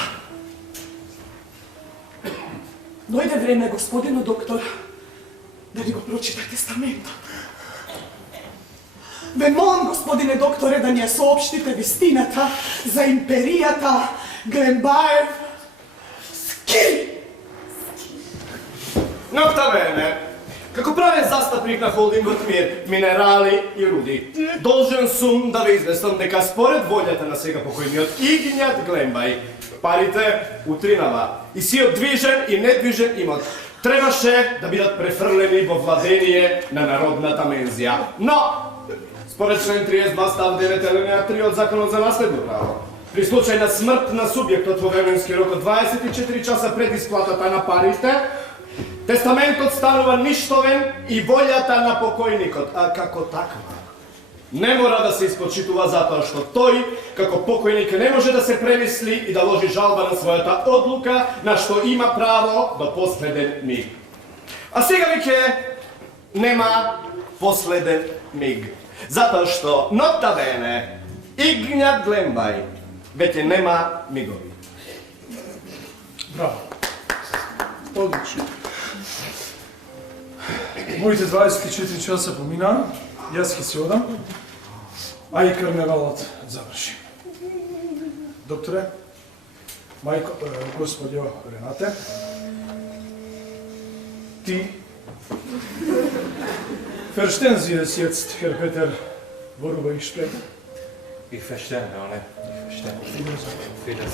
Dojde vreme, gospodinu doktora, da vi go pročita testamento. Ve molim, gospodine doktore, da nje soopštite vistinata za imperijata Glenbaev Ski. Nokta bene, kako pravi zastupnik na holdingu Tmir, minerali i rudi, должен сум да ви известам дека според волјата на сега покојниот Игњат Глембај, парите утринава и сиот движен и недвижен имот требаше да бидат префрлени во владение на народната мензија. Но, според член 32 став 9 алинеја 3 од Законот за наследно право, при случај на смрт на субјектот во временски рок од 24 часа пред исплатата на парите, тестаментот станува ништовен и волјата на покојникот, а како таква не мора да се испочитува затоа што тој, како покојник, не може да се премисли и да ложи жалба на својата одлука, на што има право до последен миг. А сега веќе нема последен миг, затоа што нота бене Игњат Глембај веќе нема мигови. Браво. Одлично. Моите 24 часа помина, јас ќе си одам, а и карневалот заврши. Докторе, мајко, господјо Ренате, ти verstehen Sie es jetzt, Herr Peter, worüber ich spreche? Ich verstehe, Leone. Ich verstehe. Vieles.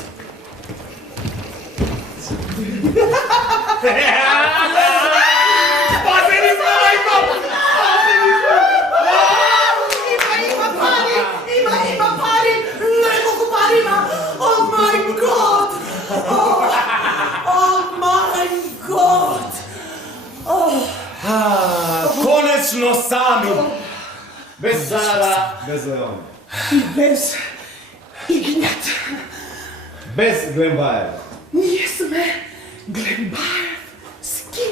Ima pari, nekoliko pari ima. Oh my god! Oh my god! Konečno sami! Bez Zara, bez Leona. I bez Ignjat. Bez Glenbaev. Nije sme Glenbaev Ski.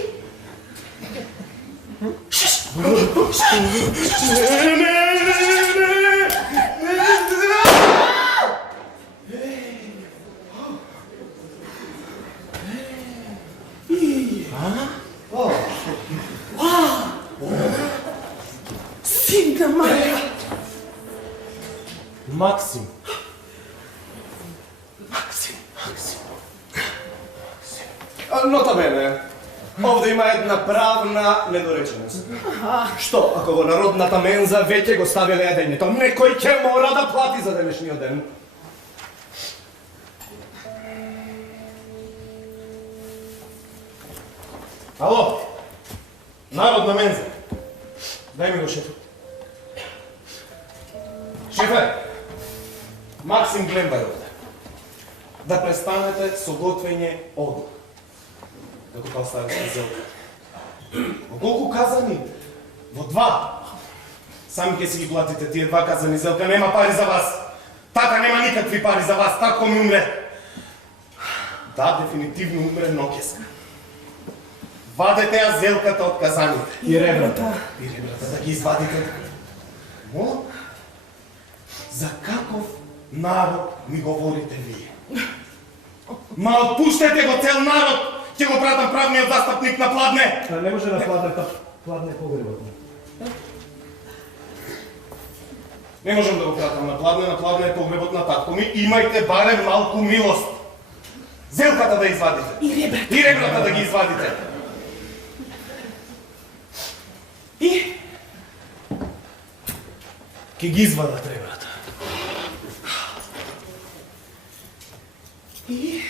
Sina Maja. Максим. Нота бене, овде има една правна недореченост. Што ако во народната менза веќе го ставиле јадењето, некој ќе мора да плати за денешниот ден. Ало, народна менза. Дај ми го шефот. Шефе, Максим Глембај овде. Да престанете со готвење одлук. Како па оставите зелка. Во колку казани? Во 2. Сами ќе си ги платите тие 2 казани зелка, нема пари за вас. Тата нема никакви пари за вас, тако ми умре. Да, дефинитивно умре ноќеска. Вадете ја зелката од казаните. И ребрата да ги извадите. Молам? За каков народ ми говорите вие? Ма отпуштете го цел народ! Ќе го пратам правниот застапник на Пладне! Не може на Пладне, Пладне е погреботно. Не можам да го пратам на Пладне е погребот на татко ми. Имајте барем малку милост. Зелката да извадите. И ребрата да ги извадите. И ќе ги извадат ребрата. И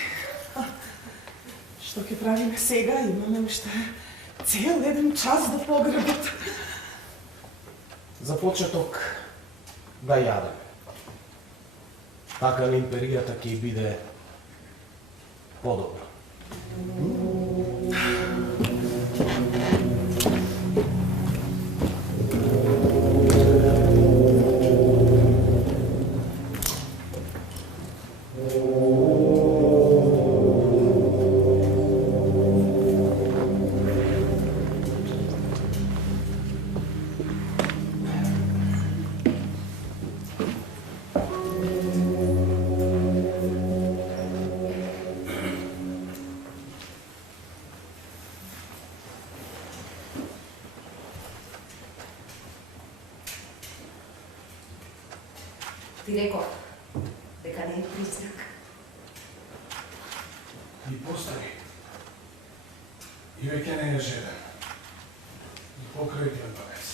што ќе правиме сега? Имаме уште цел еден час до погребот. За почеток да јадеме. Така на империјата ќе биде подобро. Ти реков дека не е призрак. И постари. И веќе не е жеден. И покрај ти одбавеси.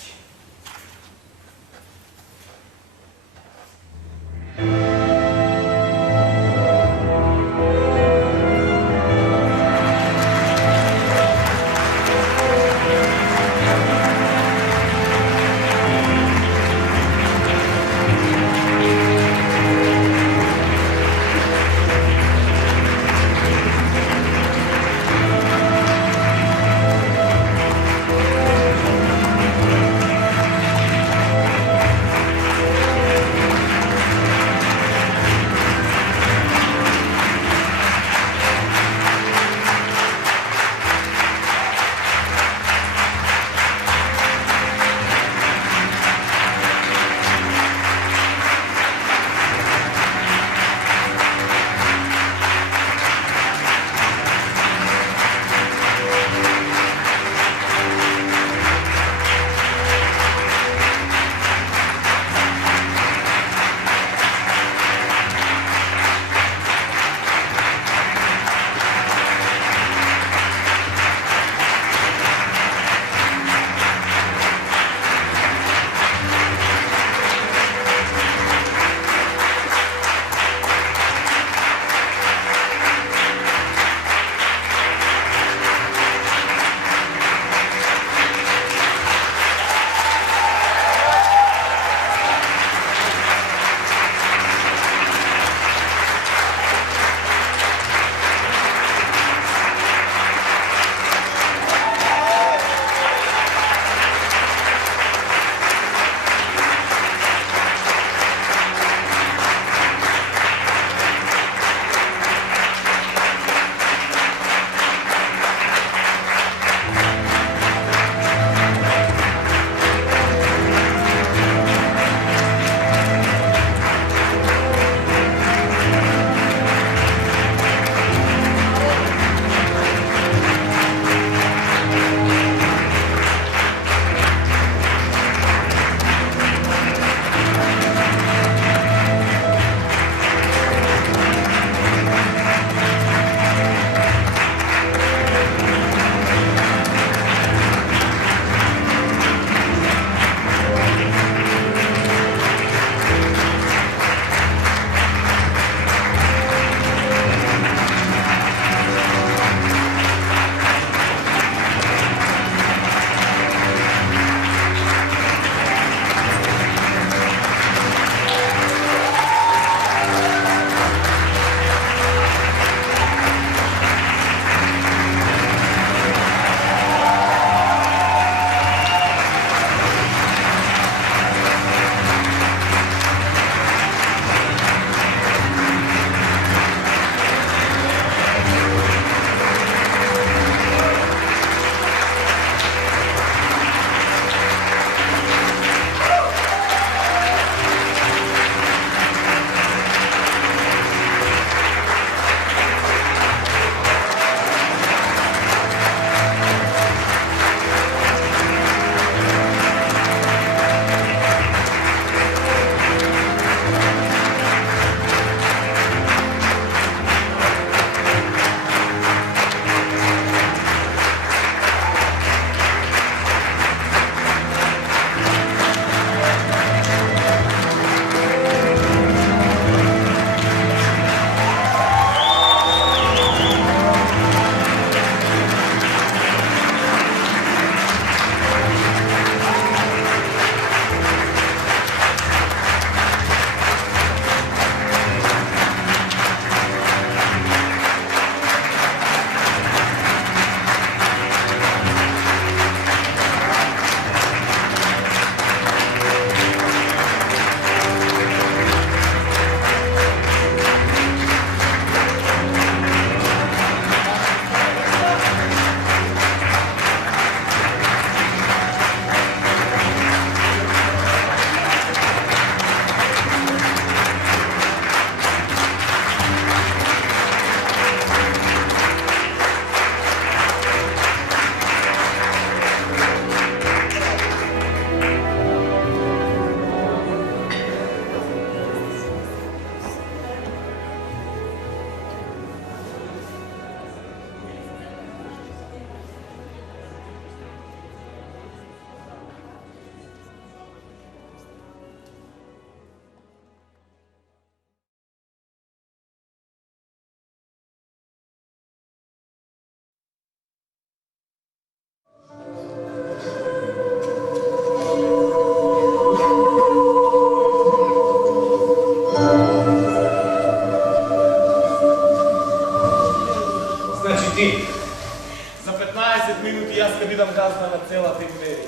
на цела Бигбери.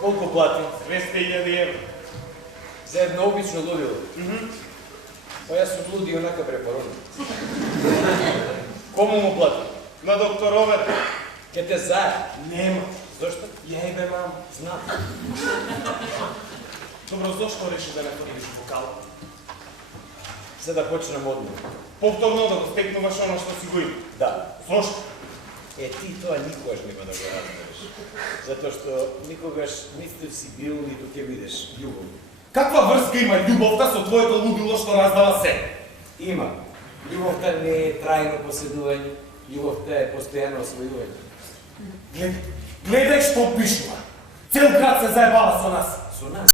Колко плати? 200.000 евро. За едно обично лудило. Па јас сум луди онака препороден. Кому му плати? На доктор Ровер. Ке те заед. Нема. Зошто? Ја бе, мам. Знам. Добро, зошто реши да не ходиш вокал? За да почнем одмор. Повторно да го стекнуваш оно што си го има. Да. Зошто? Ти тоа никогаш нема да го разбереш. Затоа што никогаш ниту си бил, ниту ќе бидеш љубов. Каква врска има љубовта со твоето лудило што раздава се? Има. Љубовта не е трајно поседување, љубовта е постојано освојување. Гледај што пишува. Цел град се заебава со нас. Со нас?